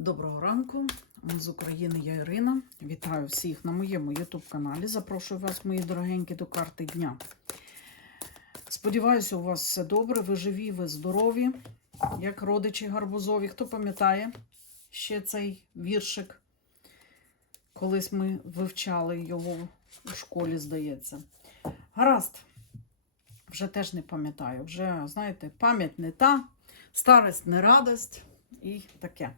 Доброго ранку, з України я Ірина. Вітаю всіх на моєму YouTube-каналі. Запрошую вас, мої дорогенькі, до карти дня. Сподіваюся, у вас все добре, ви живі, ви здорові, як родичі гарбузові. Хто пам'ятає ще цей віршик? Колись ми вивчали його у школі, здається. Гаразд, вже теж не пам'ятаю. Вже, знаєте, пам'ять не та, старость не радость і таке.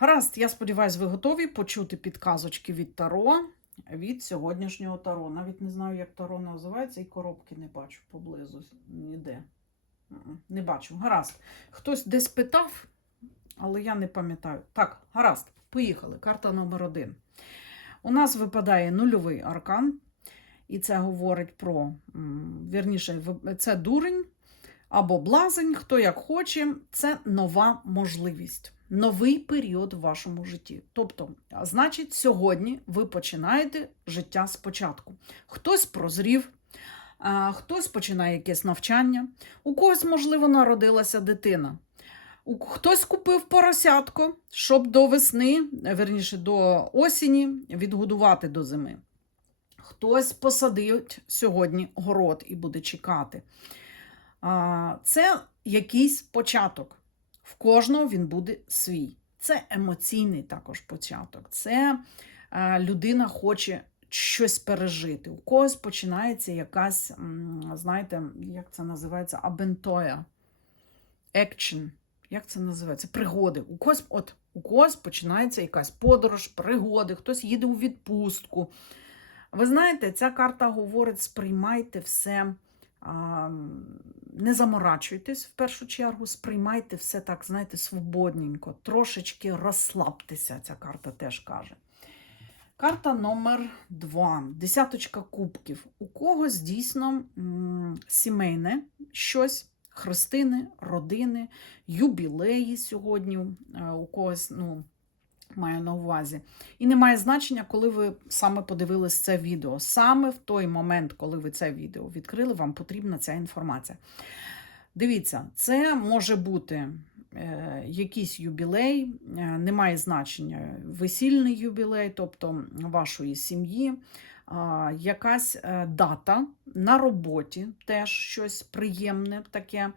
Гаразд, я сподіваюся, ви готові почути підказочки від Таро, від сьогоднішнього Таро. Навіть не знаю, як Таро називається, і коробки не бачу поблизу. Ніде. Не бачу. Гаразд. Хтось десь питав, але я не пам'ятаю. Так, гаразд, поїхали. Карта номер один. У нас випадає нульовий аркан, і це говорить про, вірніше, це дурень або блазень, хто як хоче. Це нова можливість новий період в вашому житті. Тобто, значить, сьогодні ви починаєте життя спочатку. Хтось прозрів, хтось починає якесь навчання, у когось, можливо, народилася дитина. Хтось купив поросятко, щоб до весни, верніше до осені, відгодувати до зими. Хтось посадить сьогодні город і буде чекати. Це якийсь початок. В кожного він буде свій. Це емоційний також початок. Це е, людина хоче щось пережити. У когось починається якась, знаєте, як це називається, абентоя, екшн. Як це називається? Пригоди. У когось, от, у когось починається якась подорож, пригоди, хтось їде у відпустку. Ви знаєте, ця карта говорить: сприймайте все. Не заморачуйтесь в першу чергу, сприймайте все так, знаєте, свободненько, трошечки розслабтеся, ця карта теж каже. Карта номер два. Десяточка кубків. У когось дійсно сімейне щось, хрестини, родини, юбілеї сьогодні. е, У когось, ну, маю на увазі. І не має значення, коли ви саме подивились це відео. Саме в той момент, коли ви це відео відкрили, вам потрібна ця інформація. Дивіться, це може бути е, якийсь юбілей, е, не має значення весільний юбілей, тобто вашої сім'ї, а, якась е, дата на роботі, теж щось приємне таке.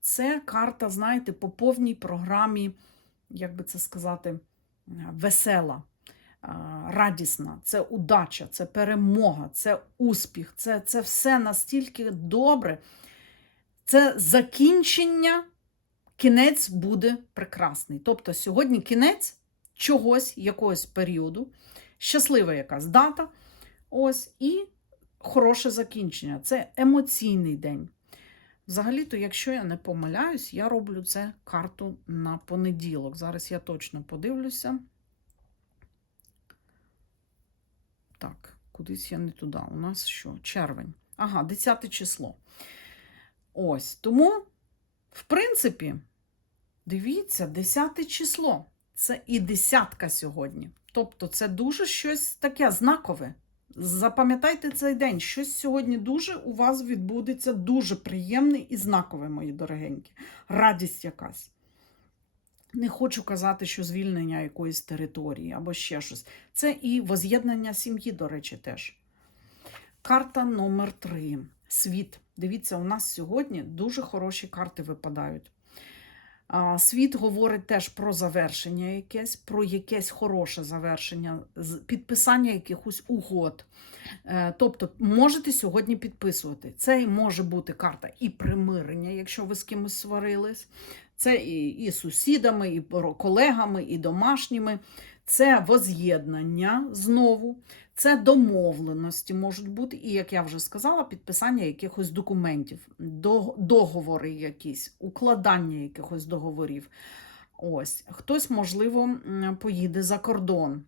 Це карта, знаєте, по повній програмі, як би це сказати, весела. Радісна, це удача, це перемога, це успіх, це, це все настільки добре. Це закінчення, кінець буде прекрасний. Тобто сьогодні кінець чогось, якогось періоду, щаслива якась дата, ось, і хороше закінчення. Це емоційний день. Взагалі-то, якщо я не помиляюсь, я роблю це карту на понеділок. Зараз я точно подивлюся. Так, кудись я не туди. У нас що? Червень. Ага, 10 число. Ось. Тому, в принципі, дивіться, 10 число. Це і десятка сьогодні. Тобто, це дуже щось таке знакове. Запам'ятайте цей день. Щось сьогодні дуже у вас відбудеться дуже приємне і знакове, мої дорогенькі. Радість якась. Не хочу казати, що звільнення якоїсь території або ще щось. Це і воз'єднання сім'ї, до речі, теж. Карта номер 3 Світ. Дивіться, у нас сьогодні дуже хороші карти випадають. Світ говорить теж про завершення якесь, про якесь хороше завершення, підписання якихось угод. Е, Тобто можете сьогодні підписувати. Це може бути карта і примирення, якщо ви з кимось сварились. Це і, і сусідами, і колегами, і домашніми. Це воз'єднання знову. Це домовленості можуть бути, і, як я вже сказала, підписання якихось документів, договори якісь, укладання якихось договорів. Ось. Хтось, можливо, поїде за кордон.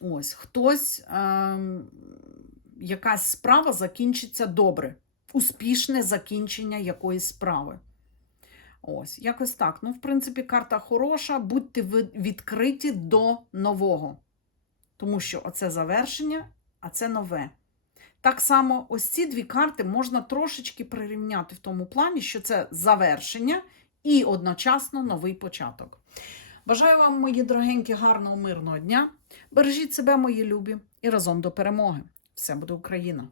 Ось, хтось, ем, якась справа закінчиться добре. Успішне закінчення якоїсь справи. Ось, якось так. Ну, в принципі, карта хороша. Будьте відкриті до нового. Тому що оце завершення, а це нове. Так само, ось ці дві карти можна трошечки прирівняти в тому плані, що це завершення і одночасно новий початок. Бажаю вам, мої дорогенькі, гарного, мирного дня. Бережіть себе, мої любі, і разом до перемоги. Все буде Україна!